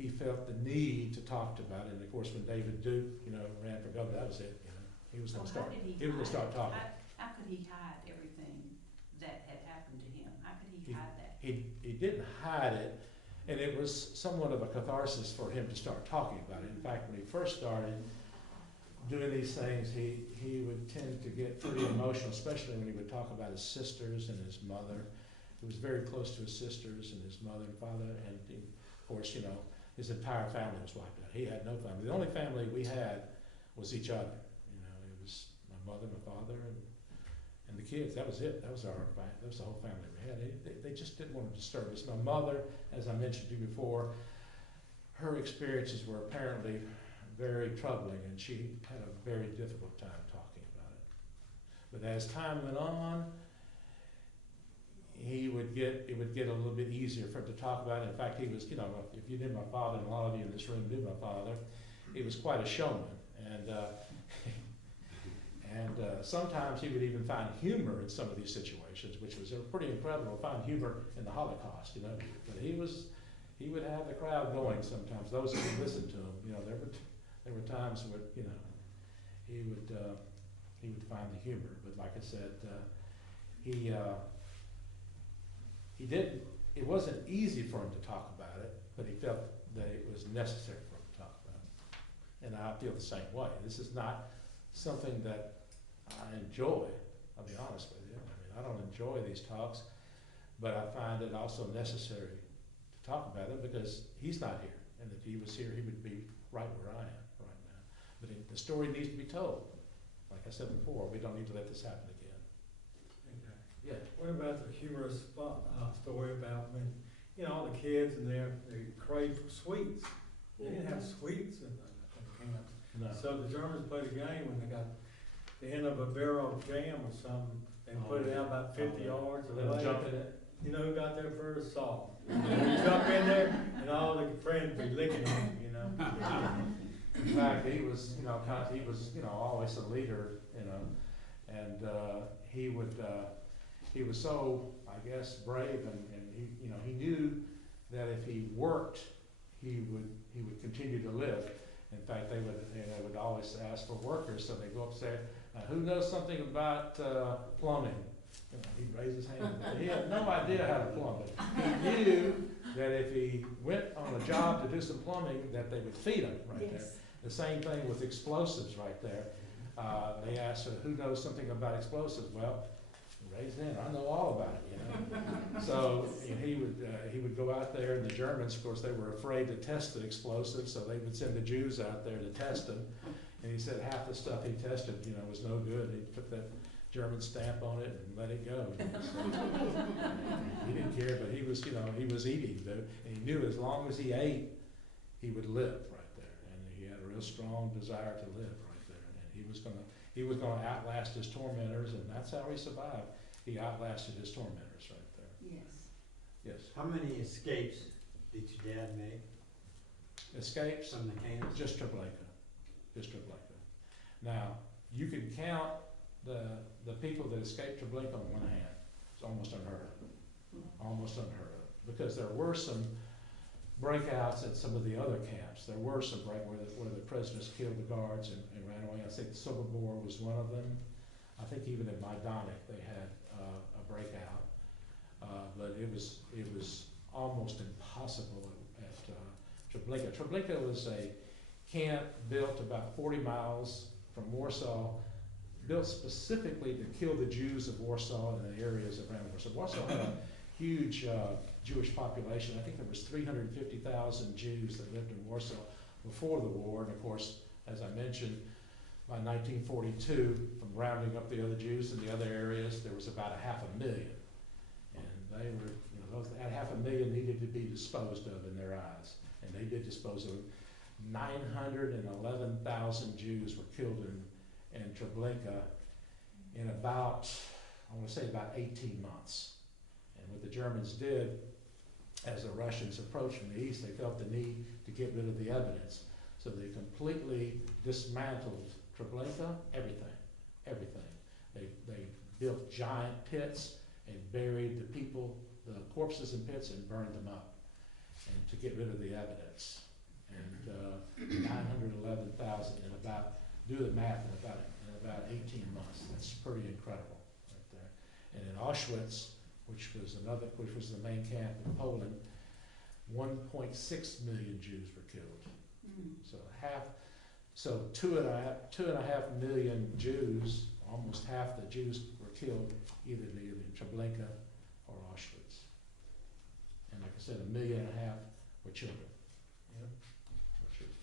he felt the need to talk about it. And of course, when David Duke, ran for governor, that was it. He was going to start. He was going to start talking. How could he hide everything that had happened to him? How could he hide that? He didn't hide it, and it was somewhat of a catharsis for him to start talking about it. In fact, when he first started doing these things, he would tend to get pretty emotional, especially when he would talk about his sisters and his mother. He was very close to his sisters and his mother and father, and of course, his entire family was wiped out. He had no family. The only family we had was each other. It was my mother, my father, and the kids. That was it. That was the whole family we had. They just didn't want to disturb us. My mother, as I mentioned to you before, her experiences were apparently very troubling, and she had a very difficult time talking about it. But as time went on, it would get a little bit easier for him to talk about it. In fact, he was, if you knew my father, and a lot of you in this room knew my father, he was quite a showman, and sometimes he would even find humor in some of these situations, which was pretty incredible to find humor in the Holocaust, But he would have the crowd going sometimes. Those who would listen to him, there were times where he would find the humor. But like I said, he didn't. It wasn't easy for him to talk about it, but he felt that it was necessary for him to talk about it. And I feel the same way. This is not something that I enjoy. I'll be honest with you. I don't enjoy these talks, but I find it also necessary to talk about it because he's not here, and if he was here, he would be right where I am right now. But the story needs to be told. Like I said before, we don't need to let this happen again. Yeah. What about the humorous story about when, all the kids and they crave for sweets? They didn't have sweets in the camp. No. So the Germans played a game when they got the end of a barrel of jam or something and put it out about 50 yards away. Jump in it. You know who got there first? Saul. You jump in there and all the friends be licking him, In fact, he was, always a leader, and he was so, I guess, brave, and he knew that if he worked, he would continue to live. In fact, they would always ask for workers, so they go up and say, "Who knows something about plumbing?" He'd raise his hand. He had no idea how to plumb it. He knew that if he went on a job to do some plumbing, that they would feed him right there. The same thing with explosives right there. They asked, "Who knows something about explosives?" Well, raise his hand. I know all about it, So he would go out there, and the Germans, of course, they were afraid to test the explosives, so they would send the Jews out there to test them. And he said half the stuff he tested, was no good. He put that German stamp on it and let it go. He didn't care, but he was eating, and he knew as long as he ate, he would live right there. And he had a real strong desire to live right there. And he was gonna outlast his tormentors, and that's how he survived. He outlasted his tormentors right there. Yes. Yes. How many escapes did your dad make? Escapes? From the camps? Just Treblinka. Just Treblinka. Now, you can count the people that escaped Treblinka on one hand. It's almost unheard of. Almost unheard of. Because there were some breakouts at some of the other camps. There were some where the prisoners killed the guards and ran away. I think Sobibor was one of them. I think even in Majdanek they had a breakout. But it was almost impossible at Treblinka. Treblinka was a camp built about 40 miles from Warsaw, built specifically to kill the Jews of Warsaw and the areas around Warsaw. Warsaw had a huge Jewish population. I think there was 350,000 Jews that lived in Warsaw before the war. And of course, as I mentioned, by 1942, from rounding up the other Jews in the other areas, there was about 500,000. And they were, that 500,000 needed to be disposed of in their eyes. And they did dispose of them. 911,000 Jews were killed in Treblinka in about, I want to say about 18 months. And what the Germans did, as the Russians approached from the east, they felt the need to get rid of the evidence. So they completely dismantled Treblinka, everything. They built giant pits and buried the corpses in pits and burned them up, and to get rid of the evidence. and 911,000 in about, do the math, in about 18 months. That's pretty incredible right there. And in Auschwitz, which was the main camp in Poland, 1.6 million Jews were killed. So two and a half million Jews, almost half the Jews were killed either in Treblinka or Auschwitz. And like I said, 1.5 million were children. Yeah. Were children.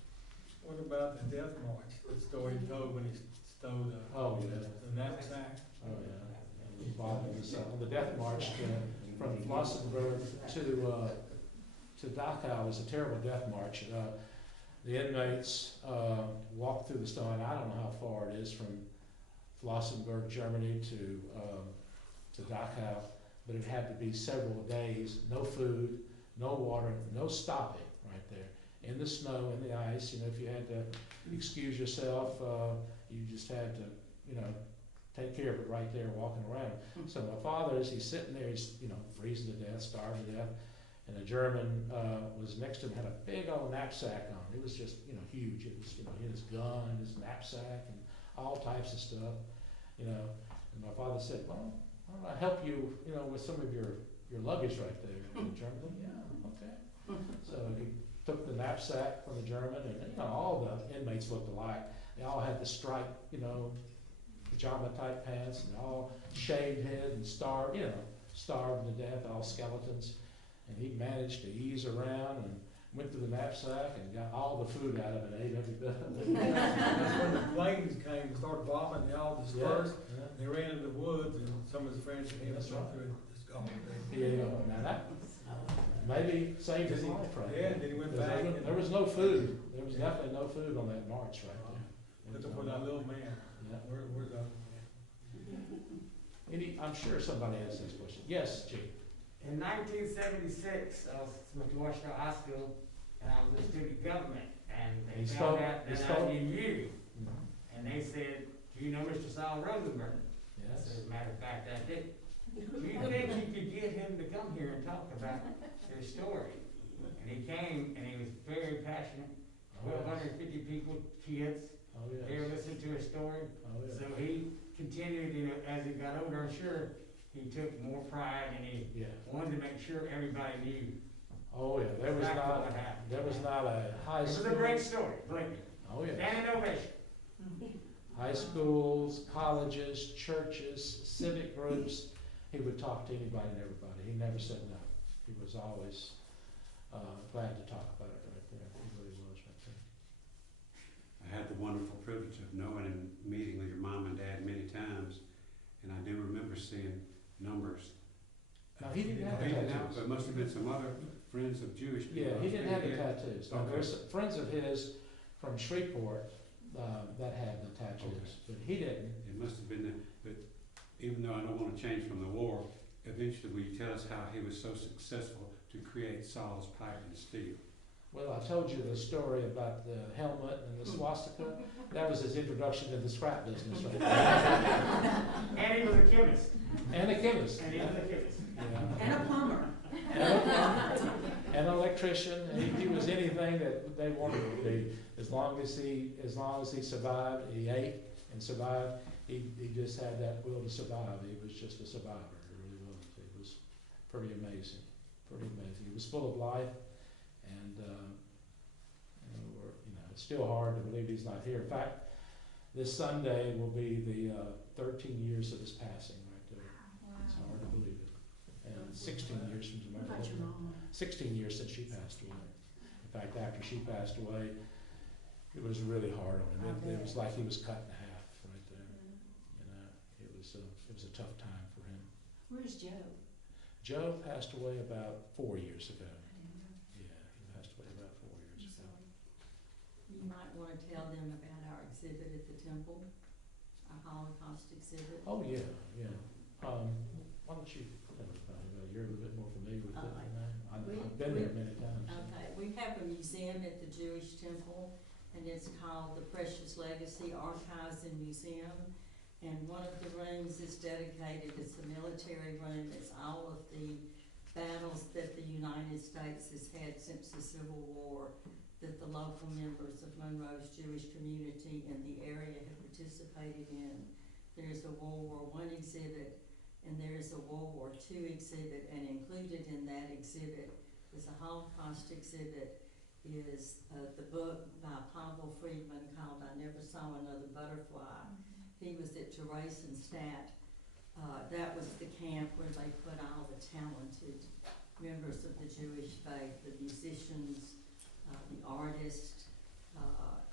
What about the death march, the story he told when he stole Oh, yeah. the knapsack? Oh, yeah. Bob was on the death march from Rosenberg to Dachau was a terrible death march. The inmates walked through the snow, and I don't know how far it is from Flossenburg, Germany to Dachau, but it had to be several days, no food, no water, no stopping right there. In the snow, in the ice, if you had to excuse yourself, you just had to, take care of it right there walking around. So my father, as he's sitting there, he's, freezing to death, starving to death, and a German was next to him, had a big old knapsack on. It was just, huge. It was, he had his gun, his knapsack, and all types of stuff, And my father said, well, why don't I help you, with some of your luggage right there? And the German said, yeah, okay. So he took the knapsack from the German, and, all the inmates looked alike. They all had the striped, pajama-type pants, and all shaved head and starved to death, all skeletons. And he managed to ease around and went to the knapsack and got all the food out of it and ate every bit of it. That's when the planes came and started bombing, they all dispersed. Yeah. They ran into the woods, and some of his friends came and That's right. through this gone. Now that maybe saved his life right Yeah, there. then he went Because back. there was no food. There was definitely no food on that march right there. Look for that little man. Yeah. Where's that? I'm sure somebody has this question. Yes, Chief. In 1976, I was with Washington High School, and I was in student government, and they found out that I knew you. And they said, do you know Mr. Sol Rosenberg? Yes. As a matter of fact, I did. Do you think you could get him to come here and talk about his story? And he came, and he was very passionate. 1,250 people, kids, Oh, yes. they listened to his story. Oh, yes. So he continued, as he got older, I'm sure he took more pride, and he Yeah. wanted to make sure everybody knew Oh, yeah. There was exactly not. what happened. There was not a high It was school. a great story, believe me. Oh, yeah. And an ovation. High schools, colleges, churches, civic groups. He would talk to anybody and everybody. He never said no. He was always glad to talk about it right there. He really was right there. I had the wonderful privilege of knowing and meeting with your mom and dad many times, and I do remember seeing numbers. No, he didn't have He the didn't have, tattoos. but must have been some other friends of Jewish people. Yeah, he didn't have the tattoos. Now, Okay. there's friends of his from Shreveport that had the tattoos, but he didn't. It must have been, but even though I don't want to change from the war, eventually will you tell us how he was so successful to create Sol's pipe and steel? Well, I told you the story about the helmet and the swastika. That was his introduction to the scrap business right there. And he was a chemist. And a chemist. And he was a chemist. Yeah. And a plumber. And an electrician. He was anything that they wanted him to be. As long as he survived, he ate and survived. He just had that will to survive. He was just a survivor. He really was. It was pretty amazing. Pretty amazing. He was full of life, and it's still hard to believe he's not here. In fact, this Sunday will be the 13 years of his passing right there. It's hard to believe it. And 16 years from What about your mom? 16 years since she passed away. In fact, after she passed away, it was really hard on him. It was like he was cut in half right there. It was a tough time for him. Where's Joe? Joe passed away about 4 years ago. Yeah, he passed away about 4 years ago. You might want to tell them about our exhibit at the temple, our Holocaust exhibit. Oh, yeah, yeah. Why don't you tell everybody about it? You're a little bit more familiar with it than I am. I've been there many times. Okay, we have a museum at the Jewish temple, and it's called the Precious Legacy Archives and Museum. And one of the rooms is dedicated, it's a military room, it's all of the battles that the United States has had since the Civil War. that the local members of Monroe's Jewish community in the area have participated in. There's a World War I exhibit, and there's a World War II exhibit, and included in that exhibit is a Holocaust exhibit, is the book by Pavel Friedman called I Never Saw Another Butterfly. He was at Theresienstadt. That was the camp where they put all the talented members of the Jewish faith, the musicians, the artists,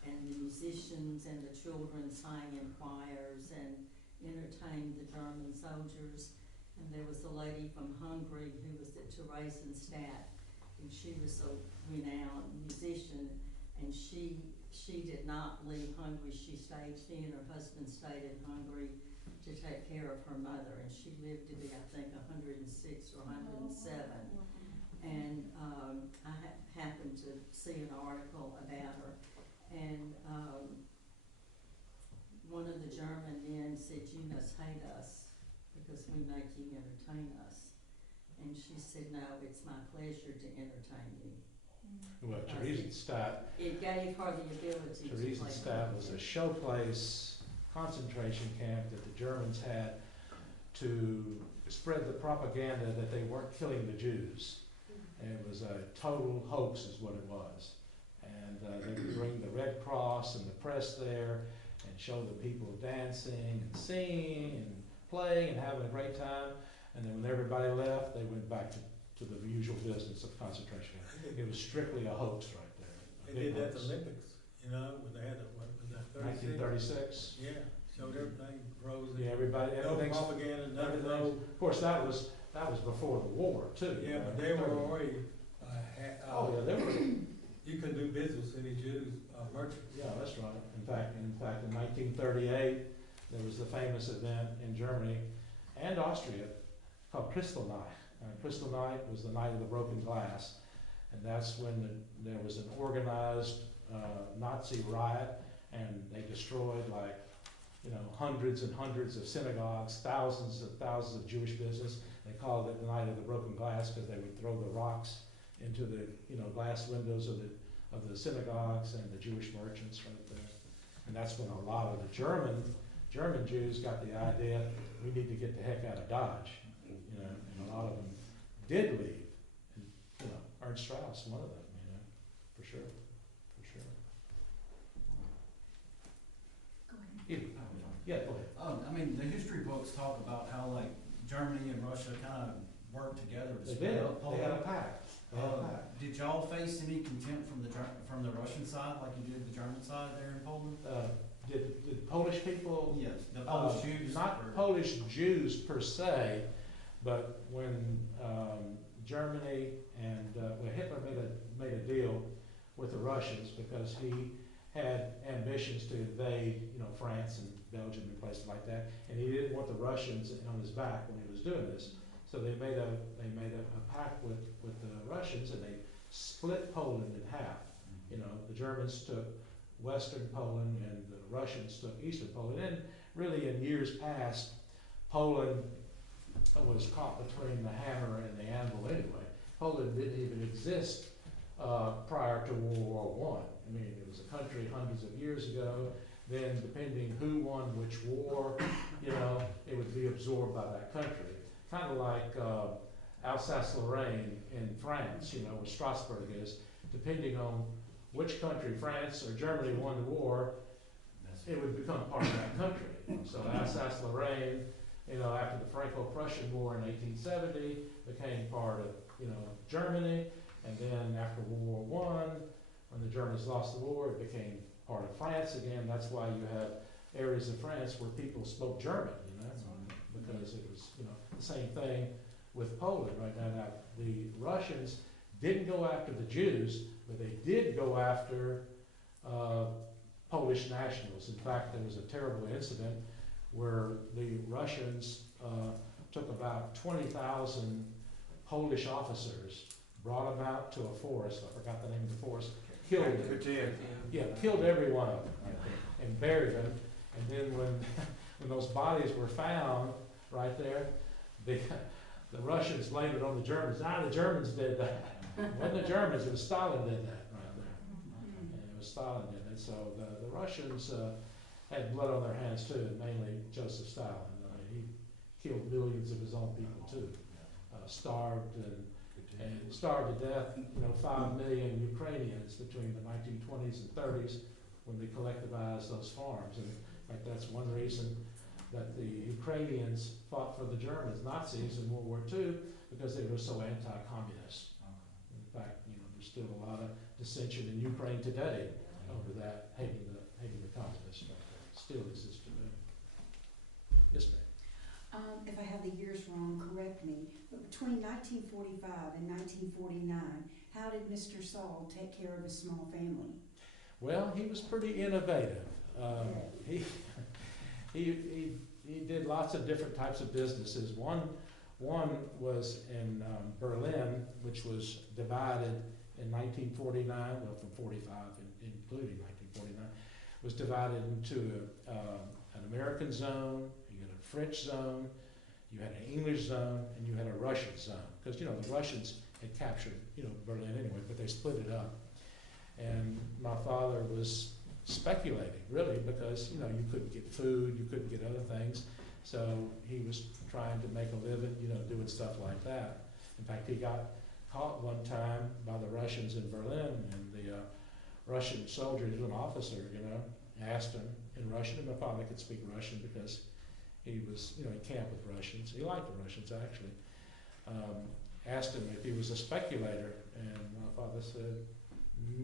and the musicians and the children sang in choirs and entertained the German soldiers. And there was a lady from Hungary who was at Theresienstadt, and she was a renowned musician, and she did not leave Hungary. She and her husband stayed in Hungary to take care of her mother, and she lived to be, I think, 106 or 107. And I happened to see an article about her, and one of the German men said, "You must hate us because we make you entertain us." And she said, "No, it's my pleasure to entertain you." Well, Theresienstadt, It gave her the ability to play. Theresienstadt was a showplace concentration camp that the Germans had to spread the propaganda that they weren't killing the Jews. And it was a total hoax is what it was. And they would bring the Red Cross and the press there and show the people dancing and singing and playing and having a great time. And then when everybody left, they went back to the usual business of concentration camp. It was strictly a hoax right there. They did that at the Olympics, you know, when they had the, what was that, 1936. Yeah, showed everything frozen. Yeah, everybody, No everything's, propaganda, nothing. everything's, of course, that was before the war too. Yeah, but they were already, Oh, yeah, they were, you couldn't do business with any Jews, merchants. yeah, that's right. In fact, in 1938, there was the famous event in Germany and Austria called Kristallnacht. Kristallnacht was the night of the broken glass, and that's when there was an organized Nazi riot, and they destroyed hundreds and hundreds of synagogues, thousands of Jewish business. They called it the night of the broken glass because they would throw the rocks into the glass windows of the synagogues and the Jewish merchants right there. And that's when a lot of the German Jews got the idea we need to get the heck out of Dodge, and a lot of them did leave. And, Ernst Strauss, one of them, for sure. Go ahead. Yeah, go ahead. The history books talk about how Germany and Russia kind of worked together to They split did. up Poland. They had a pact. Did y'all face any contempt from the Russian side like you did the German side there in Poland? Did Polish people? Yes, the Polish Jews. Not Polish Jews per se, but when Germany and Hitler made a deal with the Russians because he had ambitions to invade, France and Belgium and places like that, and he didn't want the Russians on his back when he was doing this. So they made a pact with the Russians, and they split Poland in half. The Germans took Western Poland, and the Russians took Eastern Poland. And really, in years past, Poland was caught between the hammer and the anvil anyway. Poland didn't even exist prior to World War I. It was a country hundreds of years ago. Then, depending who won which war, it would be absorbed by that country. Kind of like Alsace-Lorraine in France, where Strasbourg is. Depending on which country, France or Germany, won the war, it would become part of that country. So Alsace-Lorraine, after the Franco-Prussian War in 1870, became part of, Germany. And then after World War I, when the Germans lost the war, it became part of France again. That's why you have areas of France where people spoke German, because it was, the same thing with Poland right now. Now, the Russians didn't go after the Jews, but they did go after Polish nationals. In fact, there was a terrible incident where the Russians took about 20,000 Polish officers, brought them out to a forest. I forgot the name of the forest. Killed them. Yeah, killed every one of them right there, and buried them. And then when those bodies were found right there, the Russians blamed it on the Germans. The Germans did that. It wasn't the Germans, it was Stalin did that right there. And so the Russians had blood on their hands too, and mainly Joseph Stalin. He killed millions of his own people too, starved to death, 5 million Ukrainians between the 1920s and 30s when they collectivized those farms. And in fact, that's one reason that the Ukrainians fought for the Germans, Nazis in World War II, because they were so anti-communist. In fact, there's still a lot of dissension in Ukraine today over that, hating the communists. Still exists today. Yes, ma'am. If I have the years wrong, correct me, but between 1945 and 1949, how did Mr. Sol take care of his small family? Well, he was pretty innovative. He did lots of different types of businesses. One was in Berlin, which was divided in 1949, well, from 45, including 1949, was divided into an American zone, you had a French zone, you had an English zone, and you had a Russian zone. Because, the Russians had captured, Berlin anyway, but they split it up. And my father was speculating, really, because, you couldn't get food, you couldn't get other things. So he was trying to make a living, doing stuff like that. In fact, he got caught one time by the Russians in Berlin, and the Russian soldier, he was an officer, asked him in Russian, and my father could speak Russian because he was, in camp with Russians. He liked the Russians, actually. Asked him if he was a speculator, and my father said,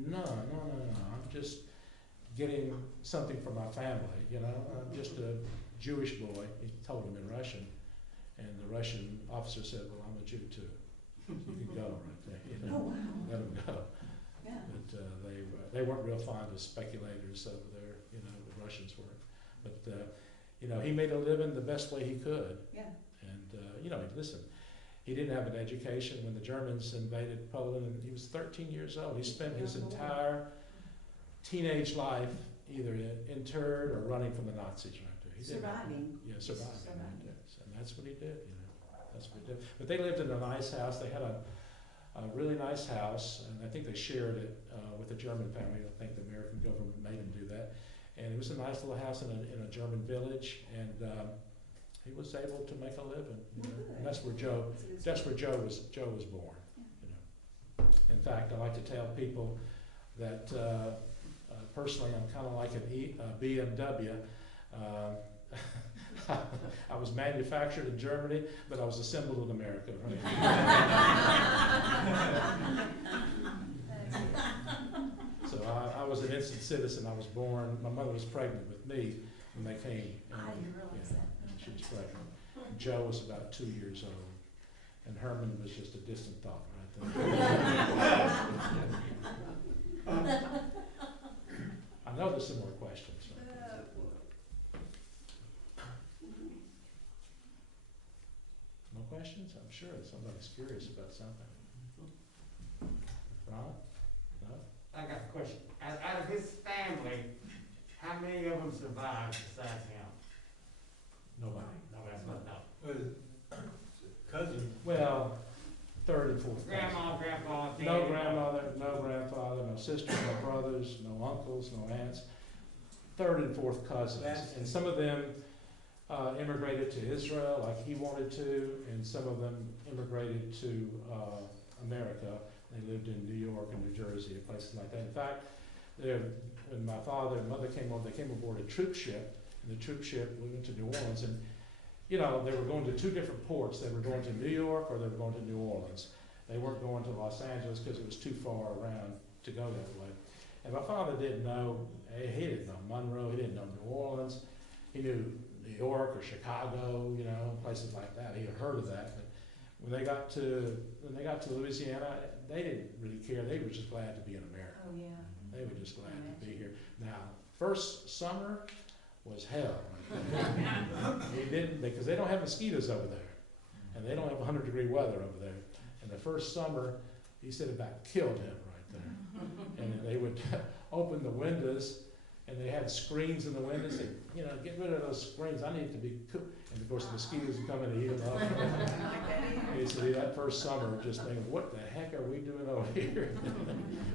no, I'm just getting something for my family, I'm just a Jewish boy. He told him in Russian, and the Russian officer said, well, I'm a Jew too. So you can go right there, Oh, wow. let him go. Yeah. But they weren't real fond of speculators over there, the Russians were. But, he made a living the best way he could. Yeah. And, listen, he didn't have an education when the Germans invaded Poland, and he was 13 years old. He spent his entire teenage life either interred or running from the Nazis right there. He didn't have- Surviving. Yeah, surviving. Surviving. Yes, and that's what he did, That's what he did. But they lived in a nice house. They had a really nice house, and I think they shared it with a German family. I think the American government made them do that. And it was a nice little house in a German village, and he was able to make a living. And that's where Joe was born. In fact, I like to tell people that personally, I'm kind of like a BMW. I was manufactured in Germany, but I was assembled in America. So I was an instant citizen. I was born. My mother was pregnant with me when they came. I didn't realize that. She was pregnant. Joe was about 2 years old, and Herman was just a distant thought right there. I know there's some more questions. No questions? I'm sure somebody's curious about something. Ron? No? I got a question. Out of his family, how many of them survived besides him? Nobody. Nobody's left out. Cousin. Well, third and fourth. Grandma, grandpa, dad. No grandmother, no grandfather, no sisters, no brothers, no uncles, no aunts. Third and fourth cousins. And some of them immigrated to Israel like he wanted to, and some of them immigrated to America. They lived in New York and New Jersey and places like that. In fact, when my father and mother came over, they came aboard a troop ship, and the troop ship, we went to New Orleans, and they were going to two different ports. They were going to New York or they were going to New Orleans. They weren't going to Los Angeles because it was too far around to go that way. And my father didn't know, he didn't know Monroe, he didn't know New Orleans. He knew New York or Chicago, places like that. He had heard of that. But when they got to Louisiana, they didn't really care. They were just glad to be in America. Oh, yeah. They were just glad to be here. Now, first summer was hell. He didn't, because they don't have mosquitoes over there, and they don't have 100-degree weather over there. And the first summer, he said it about killed him right there. And they would open the windows, and they had screens in the windows. And get rid of those screens. I need to be cooked. And of course, the mosquitoes would come in and eat them up. He said that first summer, just thinking, what the heck are we doing over here?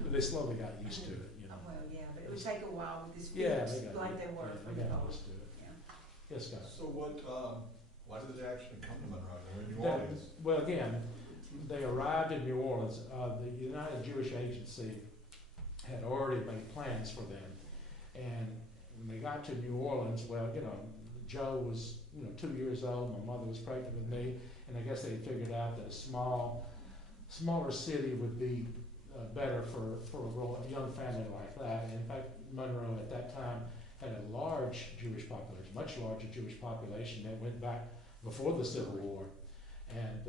But they slowly got used to it. Oh, well, yeah, but would take a while with this Yeah, fix, they got like they were yeah, from they the got old. used to it. Yeah. Yes, Scott. So what, why did they actually come to Monroe? They were in New That- Orleans? Well, again, they arrived in New Orleans. The United Jewish Agency had already made plans for them. And when they got to New Orleans, well, you know, Joe was, 2 years old, my mother was pregnant with me, and I guess they figured out that a smaller city would be better for a young family like that. And in fact, Monroe at that time had a large Jewish population, much larger Jewish population that went back before the Civil War. And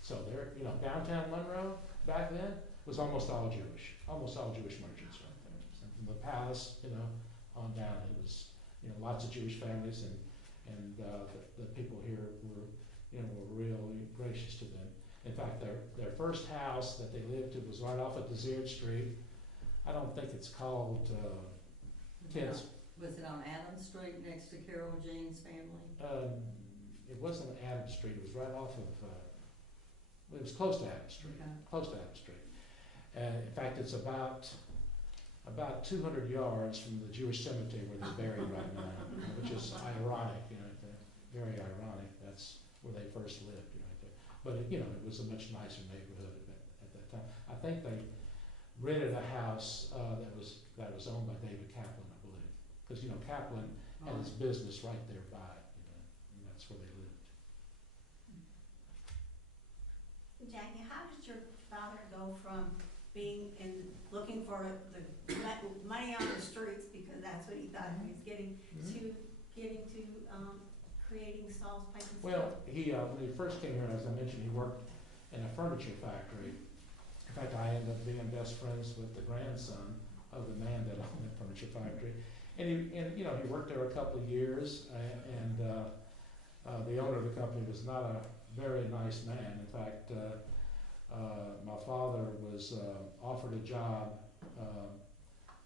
so there, downtown Monroe back then was almost all Jewish merchants right there. So from the palace, on down, it was, lots of Jewish families, and the people here were really gracious to them. In fact, their first house that they lived in was right off of Desert Street. I don't think it's called Ted's. Was it on Adams Street next to Carol Jean's family? It wasn't Adams Street. It was right off of. It was close to Adams Street. Okay. Close to Adams Street. And in fact, it's about 200 yards from the Jewish cemetery where they're buried right now, which is ironic. Very ironic. That's where they first lived. But it was a much nicer neighborhood at that time. I think they rented a house that was owned by David Kaplan, I believe, because Kaplan had his business right there by, and that's where they lived. Jackie, how did your father go from being looking for the money on the streets, because that's what he thought he was getting, to creating Sol's Pipe and Steel? Well, when he first came here, as I mentioned, he worked in a furniture factory. In fact, I ended up being best friends with the grandson of the man that owned that furniture factory. And he worked there a couple of years, and the owner of the company was not a very nice man. In fact, my father was offered a job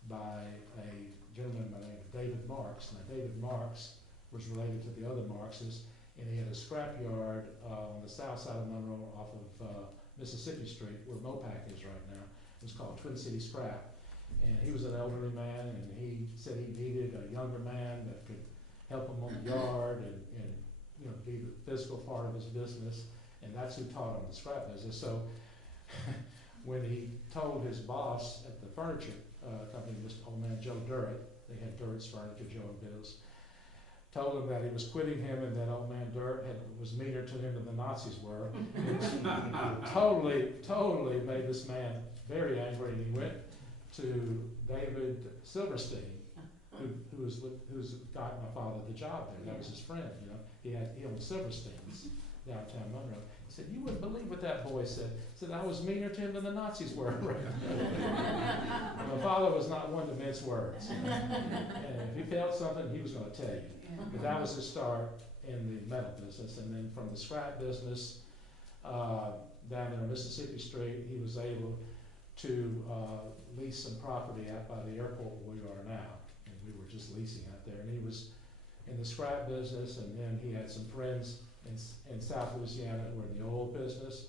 by a gentleman by the name of David Marks. Now, David Marks was related to the other Marxes, and he had a scrap yard on the south side of Monroe off of Mississippi Street, where Mopac is right now. It was called Twin City Scrap. And he was an elderly man, and he said he needed a younger man that could help him on the yard and be the physical part of his business, and that's who taught him the scrap business. So when he told his boss at the furniture company, this old man Joe Durrett, they had Durrett's Furniture, Joe and Bill's, told him that he was quitting him, and that old man Durrett was meaner to him than the Nazis were. totally made this man very angry, and he went to David Silverstein, who's got my father the job there. That was his friend. He owned Silverstein's downtown Monroe. He said, "You wouldn't believe what that boy said." He said, "I was meaner to him than the Nazis were." My father was not one to mince words. And if he felt something, he was going to tell you. But that was his start in the metal business. And then from the scrap business down there on Mississippi Street, he was able to lease some property out by the airport where we are now. And we were just leasing out there. And he was in the scrap business, and then he had some friends in South Louisiana who were in the oil business,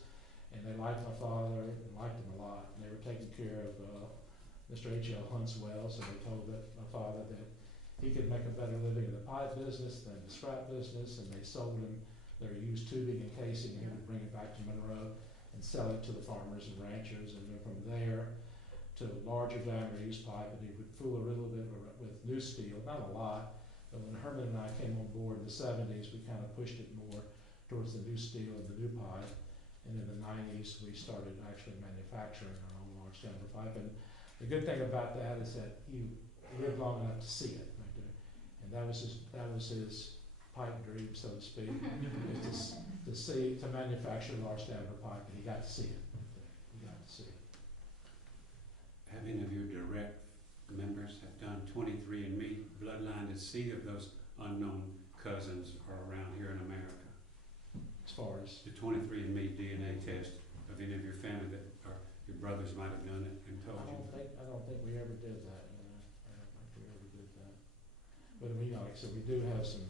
and they liked my father and liked him a lot. And they were taking care of Mr. H.L. Huntswell, so they told my father that he could make a better living in the pipe business than the scrap business, and they sold him their used tubing and casing, and he would bring it back to Monroe and sell it to the farmers and ranchers, and then from there to larger diameter used pipe, and he would fool a little bit with new steel, not a lot, but when Herman and I came on board in the 70s, we kind of pushed it more towards the new steel and the new pipe, and in the 90s we started actually manufacturing our own large diameter pipe, and the good thing about that is that he lived long enough to see it right there, and that was his pipe dream, so to speak, to manufacture large diameter pipe, and he got to see it. He got to see it. Have any of your direct members have done 23andMe bloodline to see if those unknown cousins are around here in America? As far as the 23andMe DNA test of any of your family that or your brothers might have done it and told you. I don't think we ever did that. I don't think we ever did that. But like I said, we do have some,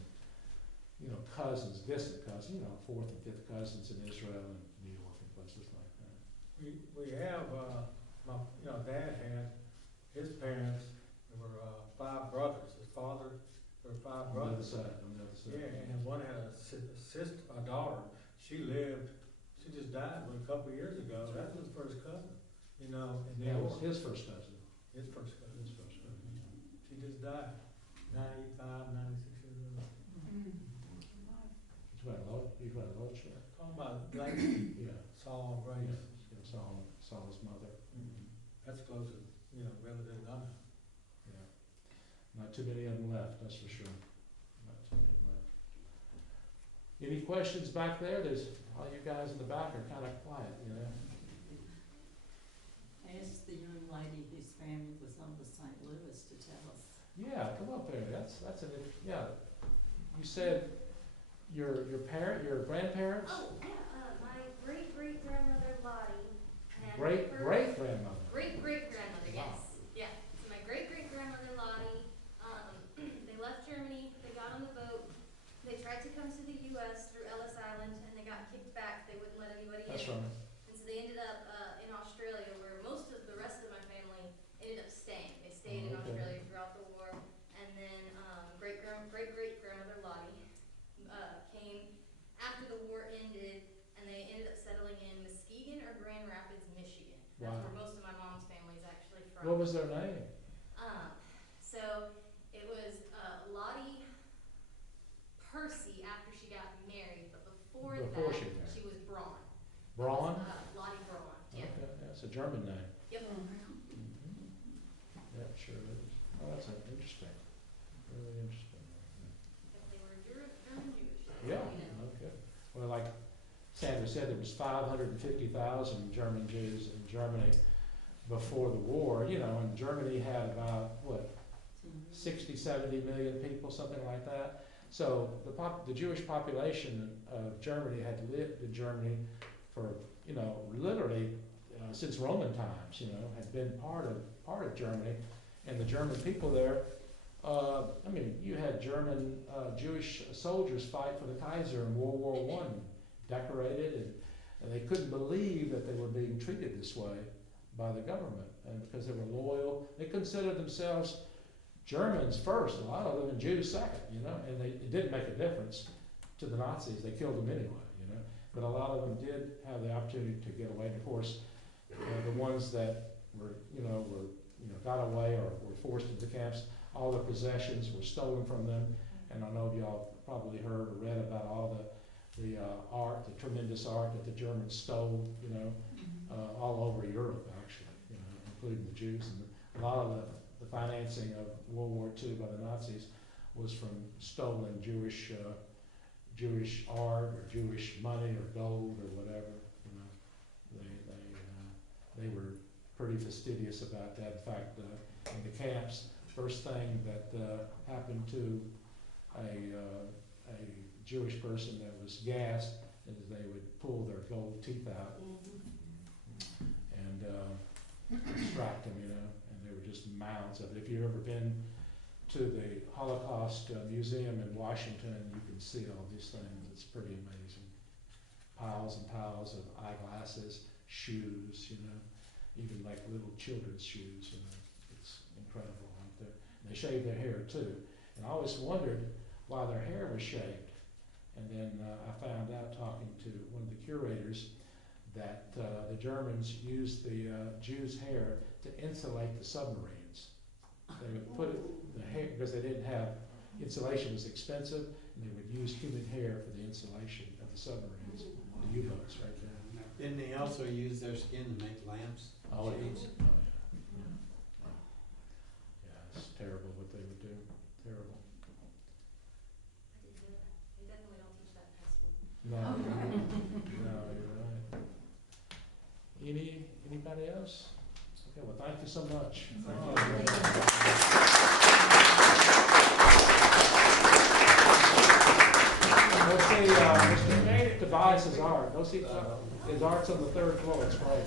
cousins, distant cousins, fourth and fifth cousins in Israel and New York and places like that. We have, Dad had his parents side, on the other side. Yeah, and one had a sister, a daughter, she just died a couple of years ago, that was the first cousin, you know, and That was his first cousin. His first cousin. His first cousin. She just died, 95, 96 years old. You've got a load share? Talking about Grace, Yeah. Sol Grace. Yeah, Saul's mother. That's close, you know, relative I know. Yeah. Not too many of them left, that's for sure. Not too many left. Any questions back there? All you guys in the back are kind of quiet, you know? Ask the young lady whose family was on the St. Louis to tell us. Yeah, come up there. That's yeah. You said your grandparents? Oh, yeah, my great-great-grandmother Lottie had Great-great-grandmother. Great-great-grandmother, yes. Yeah, so my great-great-grandmother Lottie, they left Germany, they got on the boat, they tried to come to the US through Ellis Island, and they got kicked back, they wouldn't let anybody in. That's right. And so they ended up in Australia, where most of the rest of my family ended up staying. They stayed in Okay. Australia throughout the war, and then great-great-grandmother Lottie came after the war ended, and they ended up settling in Muskegon or Grand Rapids, Michigan. That's Wow. where most of my mom's family is actually from. What was their name? So it was Lottie Percy after she got married, but before Before that, she married. she was Braun. Braun? Lottie Braun, yeah. Okay, that's a German name. Yep. Yeah, sure is. Oh, that's interesting. Really interesting. Yep, they were German Jewish. Yeah, You know. okay. Well, like Sandra said, there was 550,000 German Jews in Germany before the war, you know, and Germany had about, what, 60, 70 million people, something like that. So the Jewish population of Germany had lived in Germany for, you know, literally since Roman times, you know, had been part of Germany. And the German people there, I mean, you had German Jewish soldiers fight for the Kaiser in World War I, decorated, and they couldn't believe that they were being treated this way by the government. And because they were loyal, they considered themselves Germans first, a lot of them, and Jews second, you know, and it didn't make a difference to the Nazis. They killed them anyway, you know. But a lot of them did have the opportunity to get away. And of course, the ones that were got away or were forced into camps, all their possessions were stolen from them. And I know y'all probably heard or read about all the art, the tremendous art that the Germans stole, you know, all over Europe actually, you know, including the Jews. And a lot of the financing of World War II by the Nazis was from stolen Jewish art or Jewish money or gold or whatever. You know, they were pretty fastidious about that. In fact, in the camps, first thing that happened to a Jewish person that was gassed is they would pull their gold teeth out and extract them, you know, and they were just mounds of it. If you've ever been to the Holocaust Museum in Washington, you can see all these things. It's pretty amazing. Piles and piles of eyeglasses, shoes, you know, even like little children's shoes, you know. It's incredible out there. And they shave their hair too. And I always wondered why their hair was shaved. And then I found out talking to one of the curators that the Germans used the Jews' hair to insulate the submarines. They would put the hair, because they didn't have, insulation was expensive, and they would use human hair for the insulation of the submarines, the U-boats right there. Didn't they also use their skin to make lamps? Oh, yeah. Shades? Oh, yeah. Yeah, it's terrible what they would do, terrible. I didn't know that. They definitely don't teach that in high school. No, no, you're right. Anybody else? Okay, well, thank you so much. Go see Mr. Tobiasse's art. Go see his art's on the 3rd floor. It's great.